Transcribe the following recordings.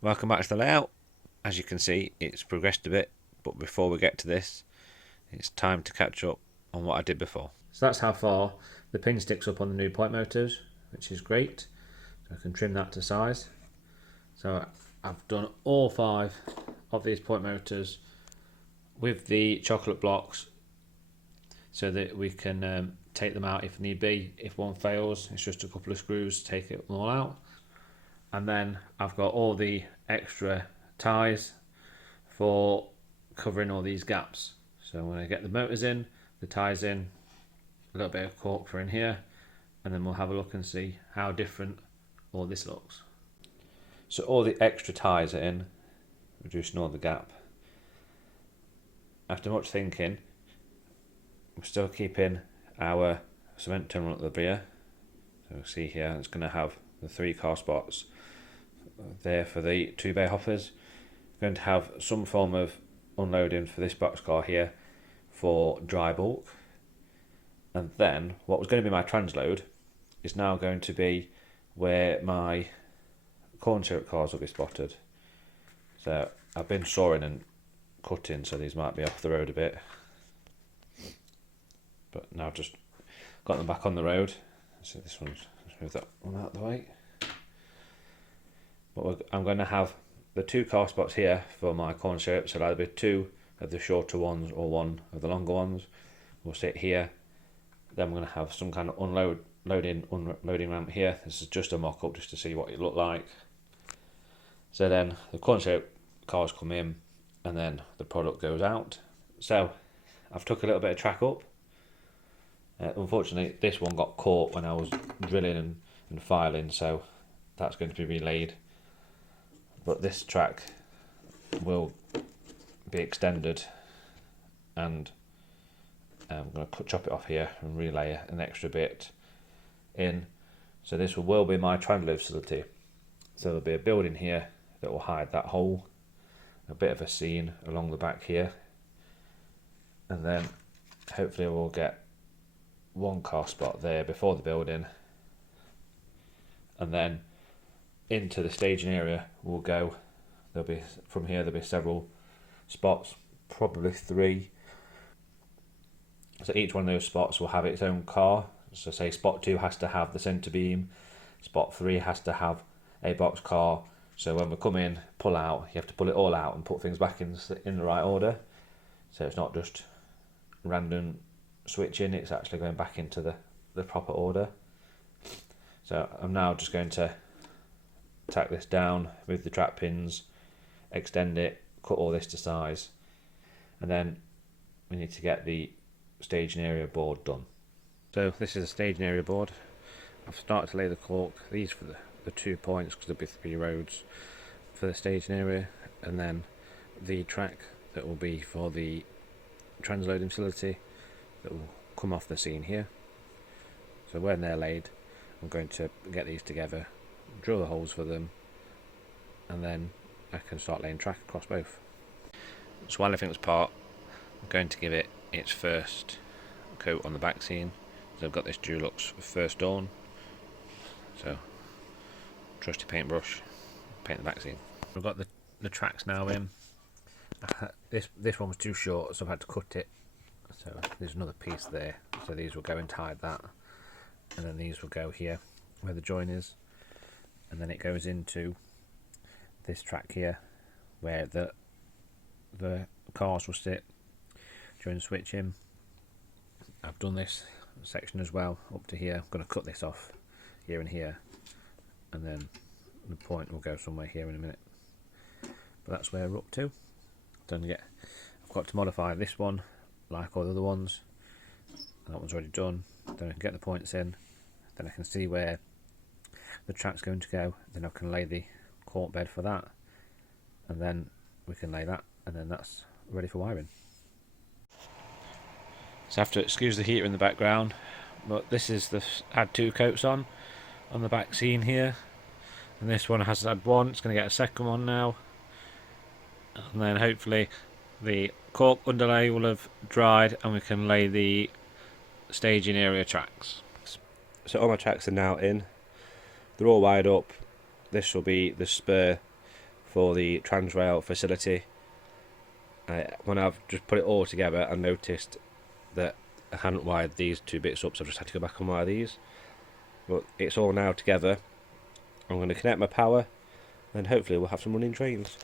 Welcome back to the layout. As you can see, it's progressed a bit, but before we get to this, it's time to catch up on what I did before. So that's how far the pin sticks up on the new point motors, which is great. So I can trim that to size. So I've done all 5 of these point motors with the chocolate blocks so that we can take them out if need be. If one fails, it's just a couple of screws to take it all out. And then I've got all the extra ties for covering all these gaps. So when I get the motors in, the ties in, a little bit of cork for in here, and then we'll have a look and see how different all this looks. So all the extra ties are in, reducing all the gap. After much thinking, we're still keeping our cement terminal at the rear. So you'll see here it's going to have the 3 car spots there for the 2 bay hoppers. We're going to have some form of unloading for this box car here for dry bulk, and then what was going to be my transload is now going to be where my corn syrup cars will be spotted. So I've been sawing and cutting, so these might be off the road a bit, but now I've just got them back on the road. So this one's, let's move that one out of the way. But I'm going to have the 2 car spots here for my corn syrup, so it'll either be 2 of the shorter ones or 1 of the longer ones will sit here. Then we're going to have some kind of unloading ramp here. This is just a mock-up just to see what it looked like. So then the corn syrup cars come in and then the product goes out. So I've took a little bit of track up. Unfortunately this one got caught when I was drilling and filing, so that's going to be relayed. But this track will be extended, and I'm going to chop it off here and relay an extra bit in. So this will be my transload facility. So there'll be a building here that will hide that hole, a bit of a scene along the back here, and then hopefully we'll get 1 car spot there before the building, and then into the staging area we'll go. There'll be, from here there'll be several spots, probably 3. So each one of those spots will have its own car. So say spot 2 has to have the centre beam, spot 3 has to have a box car. So when we come in, pull out, you have to pull it all out and put things back in the right order. So it's not just random switching, it's actually going back into the proper order. So I'm now just going to tack this down with the trap pins, extend it, cut all this to size, and then we need to get the staging area board done. So this is a staging area board. I've started to lay the cork, these for the 2 points because there'll be 3 roads for the staging area, and then the track that will be for the transloading facility that will come off the scene here. So when they're laid, I'm going to get these together, drill the holes for them, and then I can start laying track across both. So while everything's apart, I'm going to give it its first coat on the back scene. So I've got this Dulux First Dawn, so trusty paintbrush, paint the back scene. We've got the tracks now in. This one was too short, so I've had to cut it. So there's another piece there, so these will go inside that, and then these will go here where the join is, and then it goes into this track here where the cars will sit during switching. I've done this section as well up to here. I'm going to cut this off here and here, and then the point will go somewhere here in a minute. But that's where we're up to. I've got to modify this one like all the other ones. That one's already done. Then I can get the points in. Then I can see where the track's going to go. Then I can lay the cork bed for that, and then we can lay that, and then that's ready for wiring. So I have to excuse the heater in the background, but this is had 2 coats on the back scene here, and this one has had 1. It's going to get a second one now, and then hopefully the cork underlay will have dried and we can lay the staging area tracks. So all my tracks are now in, they're all wired up. This will be the spur for the Transrail facility. When I've just put it all together, I noticed that I hadn't wired these two bits up, so I just had to go back and wire these. But it's all now together. I'm going to connect my power, and hopefully we'll have some running trains.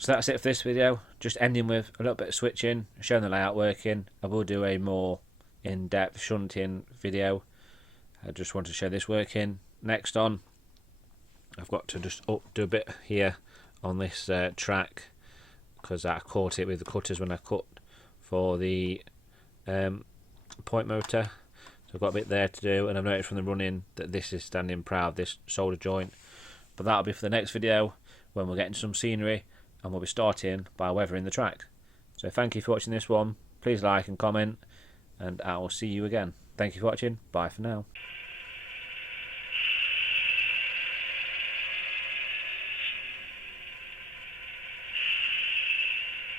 So that's it for this video. Just ending with a little bit of switching, showing the layout working. I will do a more in-depth shunting video. I just want to show this working. Next on, I've got to just do a bit here on this track, because I caught it with the cutters when I cut for the point motor. So I've got a bit there to do, and I've noticed from the running that this is standing proud, this solder joint. But that'll be for the next video, when we're getting some scenery, and we'll be starting by weathering the track. So thank you for watching this one. Please like and comment, and I will see you again. Thank you for watching. Bye for now.